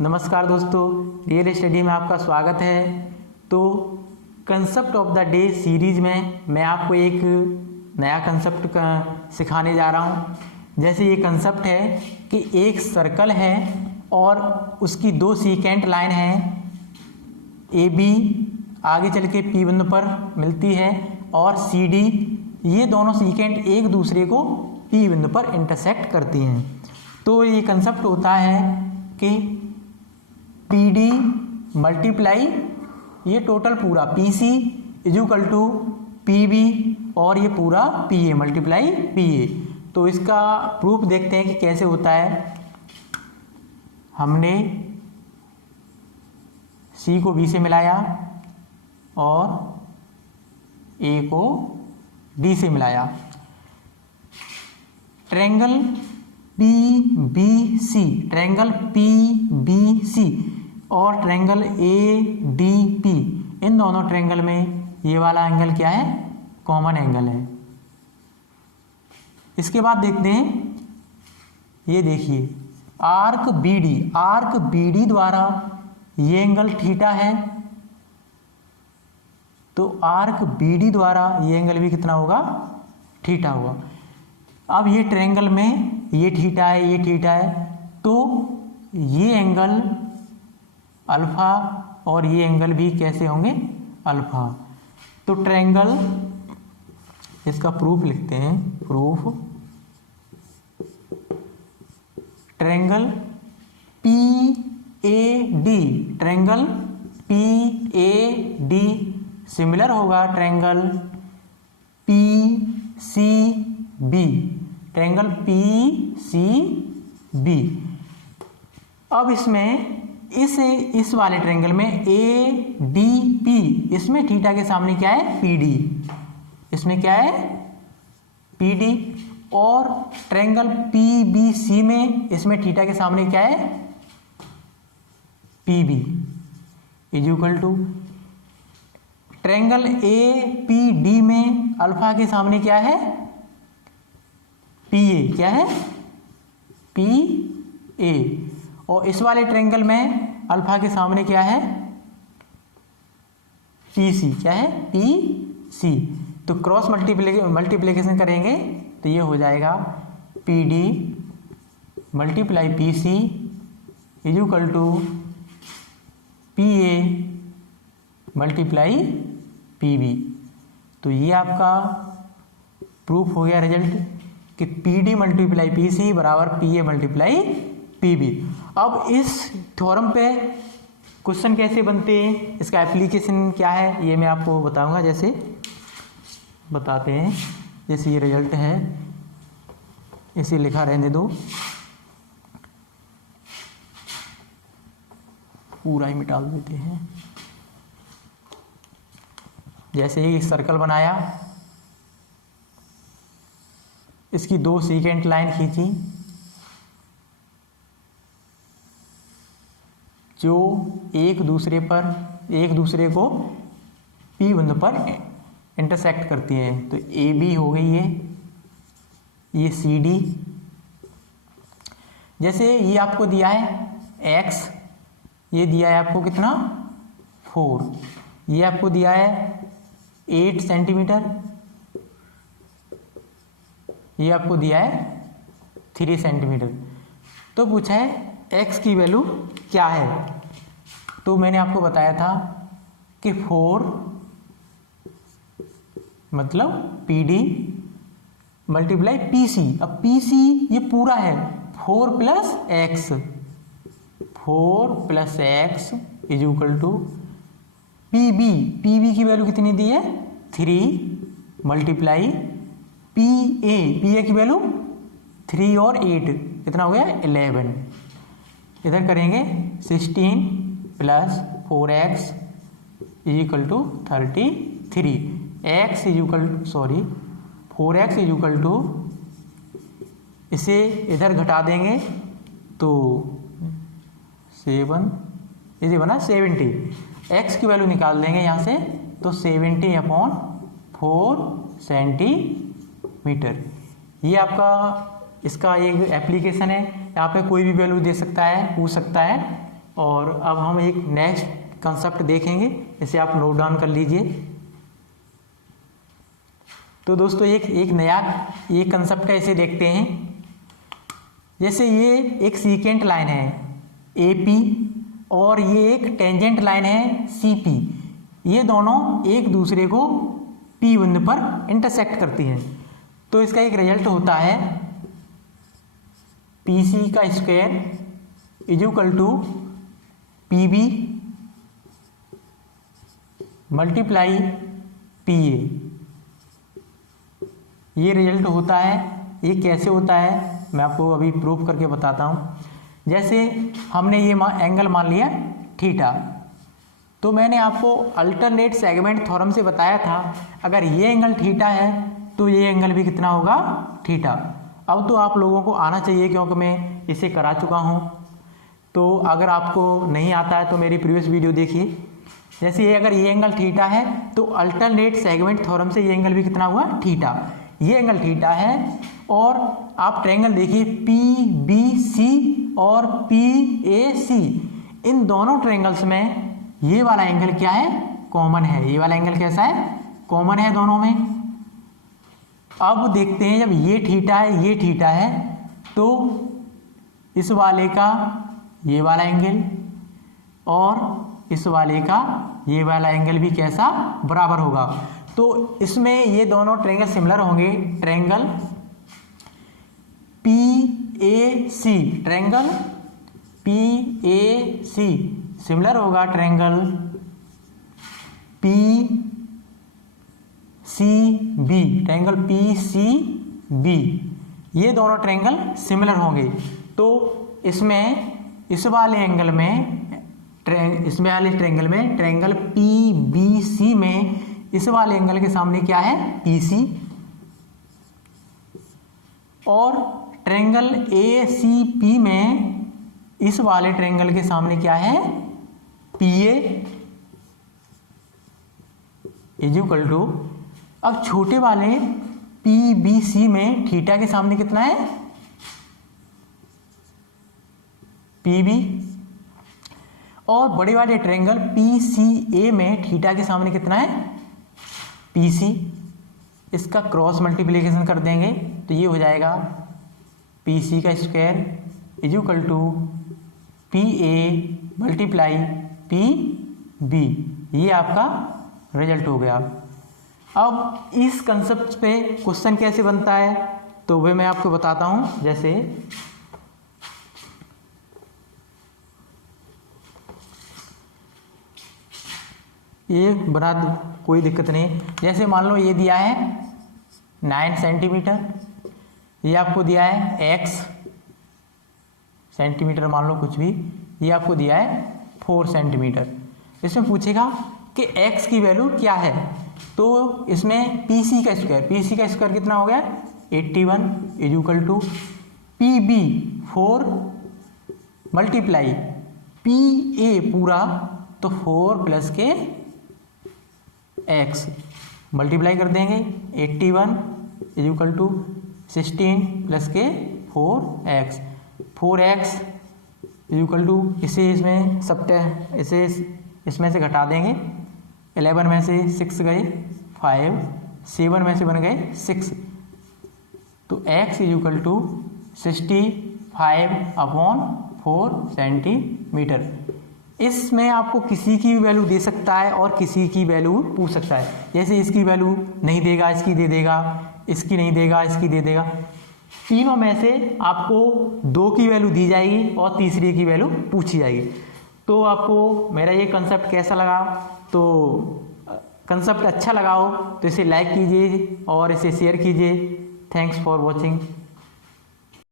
नमस्कार दोस्तों, real study में आपका स्वागत है। तो concept of the day series में मैं आपको एक नया कंसेप्ट सिखाने जा रहा हूँ। जैसे ये कंसेप्ट है कि एक सर्कल है और उसकी दो सीकेंट लाइन है, ए बी आगे चल के पी बिंदु पर मिलती है और सी डी, ये दोनों सीकेंट एक दूसरे को पी बिंदु पर इंटरसेक्ट करती हैं। तो ये कंसेप्ट होता है कि पी डी मल्टीप्लाई ये टोटल पूरा P C equal to P B और ये पूरा P A multiply P A. तो इसका प्रूफ देखते हैं कि कैसे होता है। हमने सी को बी से मिलाया और ए को डी से मिलाया। Triangle P B C, triangle P B C और ट्रायंगल ए डी पी, इन दोनों ट्रायंगल में ये वाला एंगल क्या है? कॉमन एंगल है। इसके बाद देखते हैं, ये देखिए arc B D, arc B D द्वारा ये एंगल थीटा है, तो आर्क बी डी द्वारा ये एंगल भी कितना होगा? थीटा होगा। अब ये ट्रायंगल में ये थीटा है, ये थीटा है, तो ये एंगल अल्फा और ये एंगल भी कैसे होंगे? अल्फा। तो ट्रायंगल, इसका प्रूफ लिखते हैं, proof triangle P A D, triangle P A D similar होगा triangle P C B, triangle P C B. अब इसमें इस वाले ट्रायंगल में ए डी पी, इसमें थीटा के सामने क्या है? पी डी, इसमें क्या है? P D. और ट्रायंगल पी बी सी में, इसमें थीटा के सामने क्या है? P B is equal to triangle A P D में अल्फा के सामने क्या है? पी ए, क्या है? P A. और इस वाले ट्रायंगल में अल्फा के सामने क्या है? पी सी, क्या है? P C. तो क्रॉस मल्टीप्लिकेशन करेंगे तो ये हो जाएगा P D multiply P C is equal to P A multiply P B. तो ये आपका प्रूफ हो गया रिजल्ट कि P D multiply P C बराबर P A multiply P B. अब इस थ्योरम पे क्वेश्चन कैसे बनते हैं, इसका एप्लीकेशन क्या है, ये मैं आपको बताऊंगा। जैसे बताते हैं, जैसे ये रिजल्ट है, इसे लिखा रहने दो, पूरा ही मिटा देते हैं। जैसे ही सर्कल बनाया, इसकी दो सीकेंट लाइन खींची, जो एक दूसरे को पी बिंदु पर इंटरसेक्ट करती है। तो ए बी हो गई है, ये सी डी। जैसे ये आपको दिया है एक्स, ये दिया है आपको कितना? 4, ये आपको दिया है 8 सेंटीमीटर, ये आपको दिया है 3 सेंटीमीटर। तो पूछा है x की वैल्यू क्या है। तो मैंने आपको बताया था कि 4 मतलब P D multiply P C. अब पी सी ये पूरा है, 4 plus x, 4 plus x is equal to P B, P B की वैल्यू कितनी दी है? 3 मल्टीप्लाई पी ए की वैल्यू 3 और 8 कितना हो गया? 11। इधर करेंगे 16 plus 4x is equal to 33, x is equal, sorry 4x is equal to, इसे इधर घटा देंगे तो 7, इसे बना 70, x की वैल्यू निकाल देंगे यहाँ से, तो 70/4 सेंटीमीटर। ये आपका इसका एक एप्लीकेशन है। यहाँ पे कोई भी वैल्यू दे सकता है, पूछ सकता है और अब हम एक नेक्स्ट कंसेप्ट देखेंगे, इसे आप नोट डाउन कर लीजिए। तो दोस्तों एक नया ये कंसेप्ट है, इसे देखते हैं। जैसे ये एक सीकेंट लाइन है AP और ये एक टेंजेंट लाइन है CP, ये दोनों एक दूसरे को P बिंदु पर इंटरसेक्ट करती हैं। तो इसका एक रिजल्ट होता है PC का square is equal to PB multiply PA। ये रिजल्ट होता है। ये कैसे होता है मैं आपको अभी प्रूफ करके बताता हूँ। जैसे हमने ये एंगल मान लिया थीटा, तो मैंने आपको अल्टरनेट सेगमेंट थ्योरम से बताया था, अगर ये एंगल थीटा है तो ये एंगल भी कितना होगा, थीटा। अब तो आप लोगों को आना चाहिए क्योंकि मैं इसे करा चुका हूँ। तो अगर आपको नहीं आता है तो मेरी प्रीवियस वीडियो देखिए। जैसे ये अगर ये एंगल थीटा है तो अल्टरनेट सेगमेंट थ्योरम से ये एंगल भी कितना हुआ, थीटा। ये एंगल थीटा है और आप ट्रायंगल देखिए PBC और PAC, इन दोनों ट्रायंगल्स में ये वाला एंगल क्या है, कॉमन है। ये वाला एंगल कैसा है, कॉमन है दोनों में। अब देखते हैं जब ये थीटा है ये थीटा है तो इस वाले का ये वाला एंगल और इस वाले का ये वाला एंगल भी कैसा, बराबर होगा। तो इसमें ये दोनों ट्रायंगल सिमिलर होंगे। Triangle PAC, triangle PAC similar होगा ट्रायंगल PCB, ट्रायंगल PCB, ये दोनों ट्रायंगल सिमिलर होंगे। तो इसमें इस वाले एंगल में इसमें वाले ट्रायंगल में ट्रायंगल PBC में इस वाले एंगल के सामने क्या है, PC, और ट्रायंगल ACP में इस वाले ट्रायंगल के सामने क्या है, PA इज इक्वल टू, अब छोटे वाले PBC में थीटा के सामने कितना है, PB, और बड़े वाले ट्रायंगल PCA में थीटा के सामने कितना है, PC। इसका क्रॉस मल्टीप्लिकेशन कर देंगे तो ये हो जाएगा PC का square is equal to PA multiply PB। ये आपका रिजल्ट हो गया। अब इस कंसेप्ट पे क्वेश्चन कैसे बनता है तो वह मैं आपको बताता हूँ। जैसे ये बना दो, कोई दिक्कत नहीं। जैसे मान लो ये दिया है 9 सेंटीमीटर, ये आपको दिया है x सेंटीमीटर, मान लो कुछ भी, ये आपको दिया है 4 सेंटीमीटर। इसमें पूछेगा कि x की वैल्यू क्या है, तो इसमें PC का स्क्वायर कितना हो गया, 81 is equal to PB 4 multiply PA पूरा, तो 4 प्लस के x मल्टीप्लाई कर देंगे, 81 इज इक्वल टू 16 प्लस के 4x, 4x is equal to, इसे इसमें इसे इसमें से घटा देंगे, 11 में से 6 गए 5, 7 में से बन गए 6, तो x is equal to 65/4 centimetre. इसमें आपको किसी की भी वैल्यू दे सकता है और किसी की वैल्यू पूछ सकता है। जैसे इसकी वैल्यू नहीं देगा, इसकी दे देगा, इसकी नहीं देगा, इसकी दे देगा। तीनों में से आपको 2 की वैल्यू दी जाएगी और तीसरी की वैल्यू पूछी जाएगी। तो आपको मेरा ये कंसेप्ट कैसा लगा, तो कंसेप्ट अच्छा लगा हो तो इसे लाइक कीजिए और इसे शेयर कीजिए। Thanks for watching.